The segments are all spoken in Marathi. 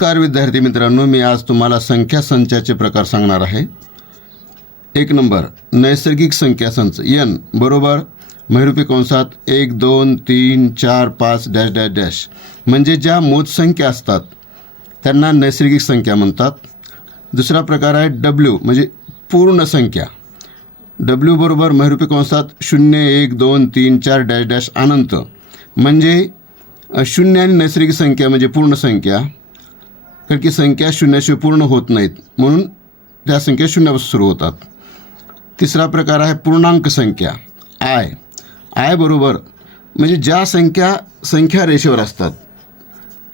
नमस्कार विद्यार्थी मित्रांनो, मी आज तुम्हाला संख्या संचाचे प्रकार सांगणार आहे। 1 नंबर नैसर्गिक संख्या संच n बरोबर महिरूपी कंसात 1 2 3 4 5 डॅश डॅश डॅश म्हणजे ज्या मोज संख्या असतात त्यांना नैसर्गिक संख्या म्हणतात। दुसरा प्रकार आहे w म्हणजे पूर्ण संख्या, w बरोबर महिरूपी कंसात 0 1 2 3 4 डॅश डॅश अनंत म्हणजे शून्य आणि नैसर्गिक संख्या म्हणजे पूर्ण संख्या, कारण की संख्या शून्याशिवाय पूर्ण होत नाहीत म्हणून त्या संख्या शून्यापासून सुरू होतात। तिसरा प्रकार आहे पूर्णांक संख्या आय बरोबर म्हणजे ज्या संख्या रेषेवर असतात,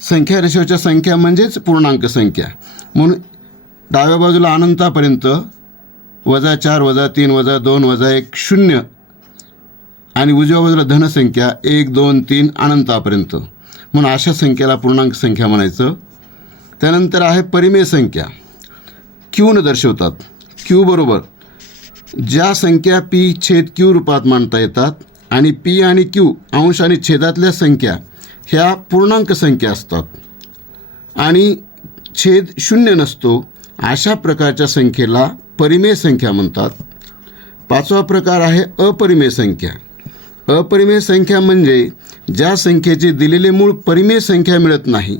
संख्या रेषेवरच्या संख्या म्हणजेच पूर्णांक संख्या, म्हणून डाव्या बाजूला अनंतापर्यंत -4 -3 -2 -1 0 आणि उजव्या बाजूला धनसंख्या 1 2 3 अनंतापर्यंत, म्हणून अशा संख्येला पूर्णांक संख्या म्हणायचं। त्यानंतर आहे परिमेय संख्या, क्यूने दर्शवतात। क्यू बरोबर ज्या संख्या p/q रूपात मांडता येतात आणि p आणि q अंश आणि छेदातल्या संख्या ह्या पूर्णांक संख्या असतात आणि छेद शून्य नसतो, अशा प्रकारच्या संख्येला परिमेय संख्या म्हणतात। 5वा प्रकार आहे अपरिमेय संख्या। अपरिमेय संख्या म्हणजे ज्या संख्येचे दिलेले मूळ परिमेय संख्या मिळत नाही,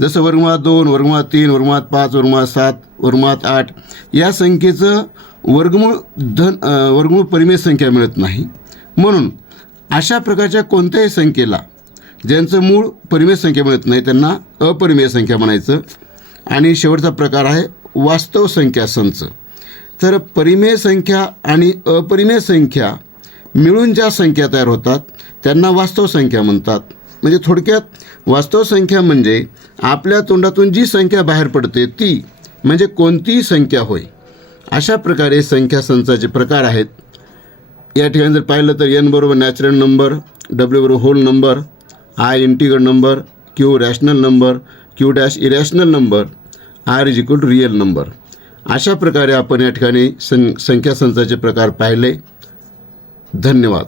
जसं वर्गमुळात 2 वर्गमुळात 3 वर्गमुळात 5 वर्गमुळात 7 वर्गमुळात 8 या संख्येचं वर्गमूळ परिमेय संख्या मिळत नाही, म्हणून अशा प्रकारच्या कोणत्याही संख्येला ज्यांचं मूळ परिमेय संख्या मिळत नाही त्यांना अपरिमेय संख्या म्हणायचं। आणि शेवटचा प्रकार आहे वास्तव संख्या संच। तर परिमेय संख्या आणि अपरिमेय संख्या मिळून ज्या संख्या तयार होतात त्यांना वास्तव संख्या म्हणतात। म्हणजे थोडक्यात वास्तव संख्या म्हणजे आपल्या तोंडातून जी संख्या बाहेर पडते ती म्हणजे कोणतीही संख्या होय। अशा प्रकारे संख्या संचाचे प्रकार आहेत। या ठिकाणी जर पाहिलं तर n बरोबर नॅचरल नंबर, w बरोबर whole number, i integer number, q rational number, q dash irrational number, r is equal to real number. अशा प्रकारे आपण या ठिकाणी संख्या संचाचे प्रकार पाहिले। धन्यवाद।